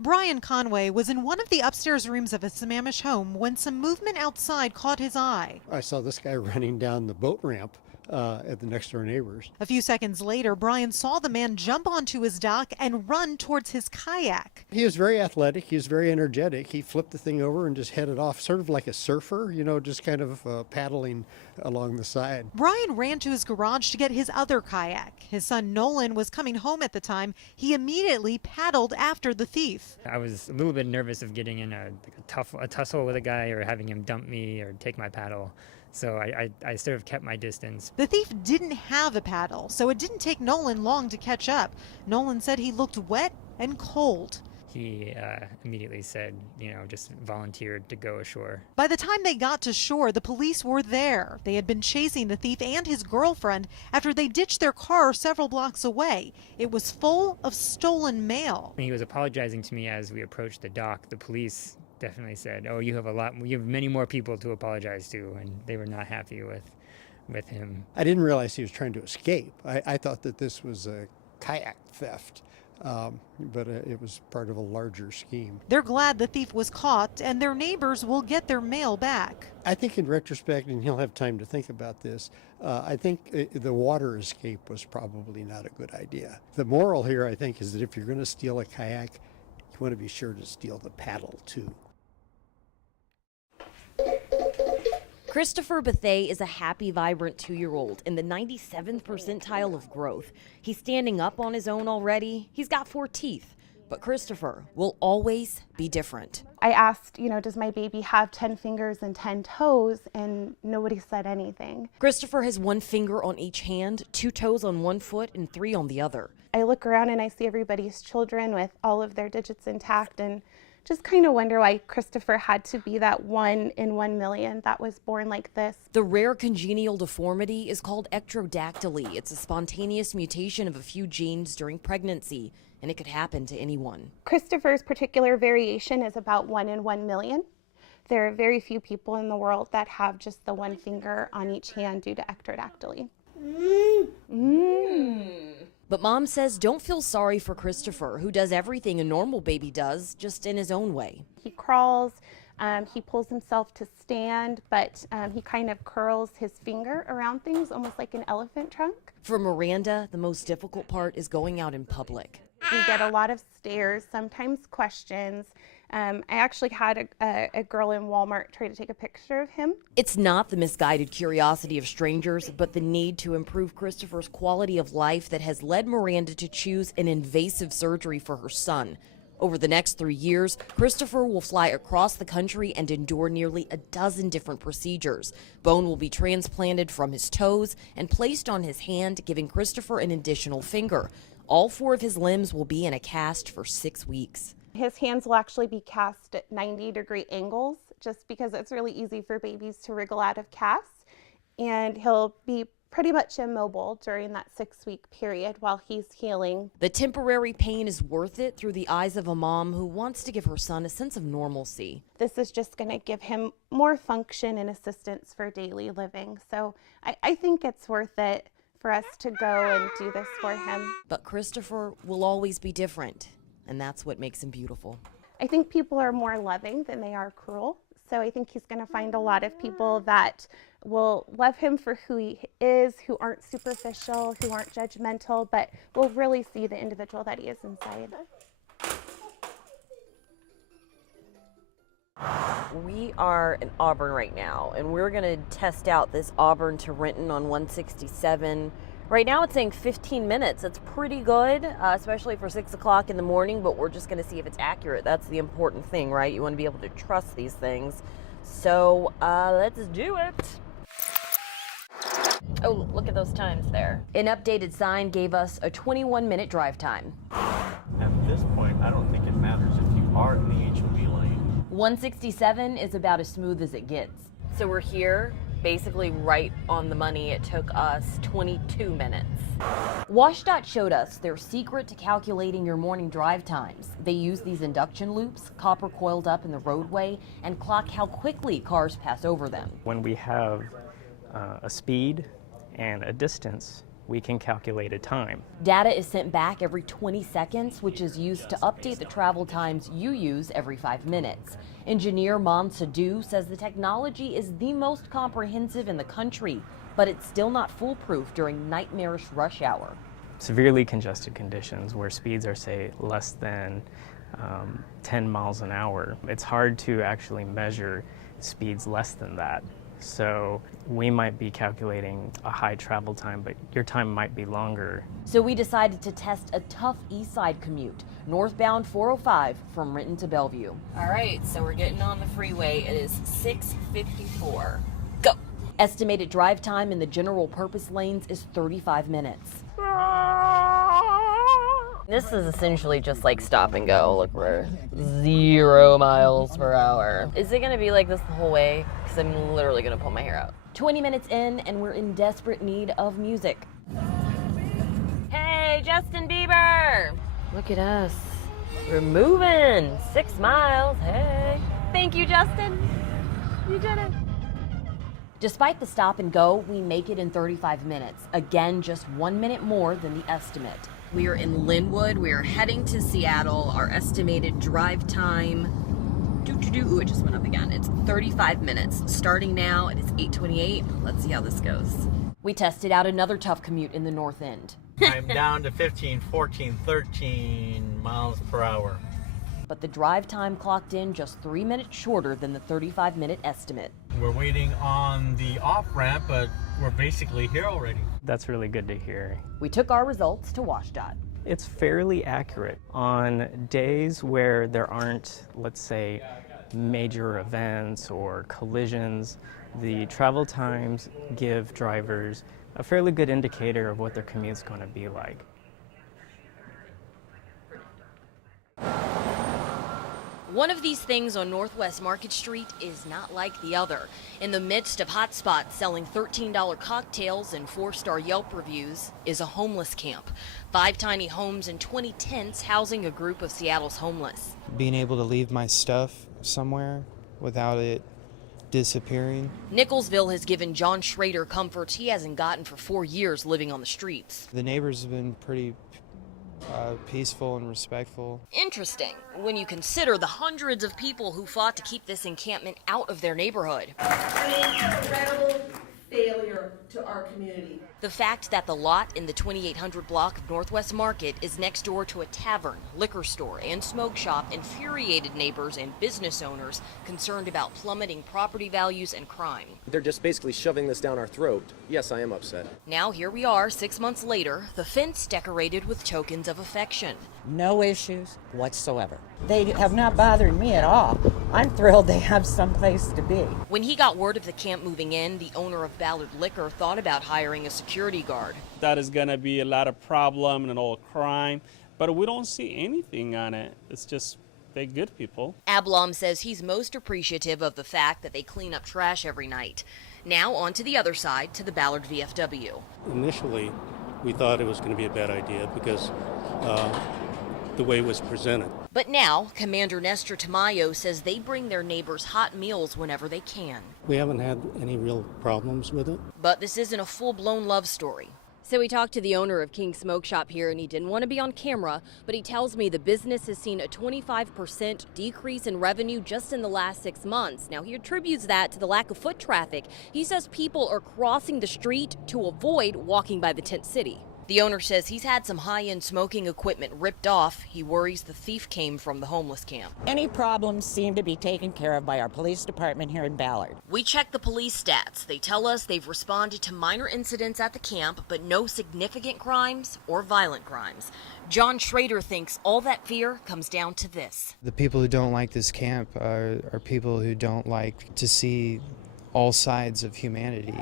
Brian Conway was in one of the upstairs rooms of a Sammamish home when some movement outside caught his eye. I saw this guy running down the boat ramp at the next door neighbors. A few seconds later, Brian saw the man jump onto his dock and run towards his kayak. He was very athletic. He was very energetic. He flipped the thing over and just headed off, sort of like a surfer, just kind of paddling along the side. Brian ran to his garage to get his other kayak. His son Nolan was coming home at the time. He immediately paddled after the thief. I was a little bit nervous of getting in a tussle with a guy or having him dump me or take my paddle. So I sort of kept my distance. The thief didn't have a paddle, so it didn't take Nolan long to catch up. Nolan said he looked wet and cold. He immediately said, just volunteered to go ashore. By the time they got to shore, the police were there. They had been chasing the thief and his girlfriend after they ditched their car several blocks away. It was full of stolen mail. He was apologizing to me as we approached the dock. The police definitely said, "Oh, you have many more people to apologize to," and they were not happy with him. I didn't realize he was trying to escape. I thought that this was a kayak theft, but it was part of a larger scheme. They're glad the thief was caught, and their neighbors will get their mail back. I think in retrospect, and he'll have time to think about this, I think the water escape was probably not a good idea. The moral here, I think, is that if you're going to steal a kayak, you want to be sure to steal the paddle too. Christopher Bethea is a happy, vibrant 2-year-old in the 97th percentile of growth. He's standing up on his own already. He's got 4 teeth. But Christopher will always be different. I asked, does my baby have 10 fingers and 10 toes? And nobody said anything. Christopher has 1 finger on each hand, 2 toes on 1 foot, and 3 on the other. I look around and I see everybody's children with all of their digits intact and just kind of wonder why Christopher had to be that 1 in 1 million that was born like this. The rare congenital deformity is called ectrodactyly. It's a spontaneous mutation of a few genes during pregnancy, and it could happen to anyone. Christopher's particular variation is about 1 in 1 million. There are very few people in the world that have just the 1 finger on each hand due to ectrodactyly. But Mom says don't feel sorry for Christopher, who does everything a normal baby does, just in his own way. He crawls, he pulls himself to stand, but he kind of curls his finger around things, almost like an elephant trunk. For Miranda, the most difficult part is going out in public. We get a lot of stares, sometimes questions. I actually had a girl in Walmart try to take a picture of him. It's not the misguided curiosity of strangers, but the need to improve Christopher's quality of life that has led Miranda to choose an invasive surgery for her son. Over the next 3 years, Christopher will fly across the country and endure nearly a dozen different procedures. Bone will be transplanted from his toes and placed on his hand, giving Christopher an additional finger. All 4 of his limbs will be in a cast for 6 weeks. His hands will actually be cast at 90-degree angles, just because it's really easy for babies to wriggle out of casts. And he'll be pretty much immobile during that 6-week period while he's healing. The temporary pain is worth it through the eyes of a mom who wants to give her son a sense of normalcy. This is just going to give him more function and assistance for daily living. So I think it's worth it for us to go and do this for him. But Christopher will always be different, and that's what makes him beautiful. I think people are more loving than they are cruel. So I think he's going to find a lot of people that will love him for who he is, who aren't superficial, who aren't judgmental, but will really see the individual that he is inside. We are in Auburn right now, and we're going to test out this Auburn to Renton on 167. Right now it's saying 15 minutes. It's pretty good, especially for 6 o'clock in the morning, but we're just going to see if it's accurate. That's the important thing, right? You want to be able to trust these things. So let's do it. Oh, look at those times there. An updated sign gave us a 21-minute drive time. At this point, I don't think it matters if you are in the HOV lane. 167 is about as smooth as it gets. So we're here, basically right on the money. It took us 22 minutes. WashDOT showed us their secret to calculating your morning drive times. They use these induction loops, copper coiled up in the roadway, and clock how quickly cars pass over them. When we have a speed and a distance we can calculate a time. Data is sent back every 20 seconds, which is used to update the travel times you use every 5 minutes. Engineer Mon Sadhu says the technology is the most comprehensive in the country, but it's still not foolproof during nightmarish rush hour. Severely congested conditions where speeds are, say, less than 10 miles an hour, it's hard to actually measure speeds less than that. So we might be calculating a high travel time, but your time might be longer. So we decided to test a tough east side commute, northbound 405 from Renton to Bellevue. All right, so we're getting on the freeway. It is 6:54. Go! Estimated drive time in the general purpose lanes is 35 minutes. This is essentially just like stop and go. Look, we're 0 miles per hour. Is it gonna be like this the whole way? Because I'm literally gonna pull my hair out. 20 minutes in, and we're in desperate need of music. Hey, Justin Bieber! Look at us. We're moving. 6 miles. Hey. Thank you, Justin. You did it. Despite the stop and go, we make it in 35 minutes. Again, just 1 minute more than the estimate. We are in Linwood. We are heading to Seattle. Our estimated drive time, ooh, it just went up again. It's 35 minutes. Starting now, it is 8:28. Let's see how this goes. We tested out another tough commute in the North End. I'm down to 15, 14, 13 miles per hour. But the drive time clocked in just 3 minutes shorter than the 35-minute estimate. We're waiting on the off-ramp, but we're basically here already. That's really good to hear. We took our results to WashDOT. It's fairly accurate. On days where there aren't, let's say, major events or collisions, the travel times give drivers a fairly good indicator of what their commute's going to be like. One of these things on Northwest Market Street is not like the other. In the midst of hotspots selling $13 cocktails and 4-star Yelp reviews is a homeless camp. 5 tiny homes and 20 tents housing a group of Seattle's homeless. Being able to leave my stuff somewhere without it disappearing. Nicholsville has given John Schrader comforts he hasn't gotten for 4 years living on the streets. The neighbors have been pretty peaceful and respectful. Interesting, when you consider the hundreds of people who fought to keep this encampment out of their neighborhood. Incredible failure to our community. The fact that the lot in the 2800 block of Northwest Market is next door to a tavern, liquor store, and smoke shop infuriated neighbors and business owners concerned about plummeting property values and crime. They're just basically shoving this down our throat. Yes, I am upset. Now here we are 6 months later, the fence decorated with tokens of affection. No issues whatsoever. They have not bothered me at all. I'm thrilled they have some place to be. When he got word of the camp moving in, the owner of Ballard Liquor thought about hiring a security guard. That is going to be a lot of problem and all crime, but we don't see anything on it. It's just they're good people. Ablom says he's most appreciative of the fact that they clean up trash every night. Now on to the other side, to the Ballard VFW. Initially, we thought it was going to be a bad idea because the way it was presented. But now, Commander Nestor Tamayo says they bring their neighbors hot meals whenever they can. We haven't had any real problems with it. But this isn't a full-blown love story. So we talked to the owner of King Smoke Shop here, and he didn't want to be on camera, but he tells me the business has seen a 25% decrease in revenue just in the last 6 months. Now, he attributes that to the lack of foot traffic. He says people are crossing the street to avoid walking by the tent city. The owner says he's had some high-end smoking equipment ripped off. He worries the thief came from the homeless camp. Any problems seem to be taken care of by our police department here in Ballard. We checked the police stats. They tell us they've responded to minor incidents at the camp, but no significant crimes or violent crimes. John Schrader thinks all that fear comes down to this. The people who don't like this camp are people who don't like to see all sides of humanity.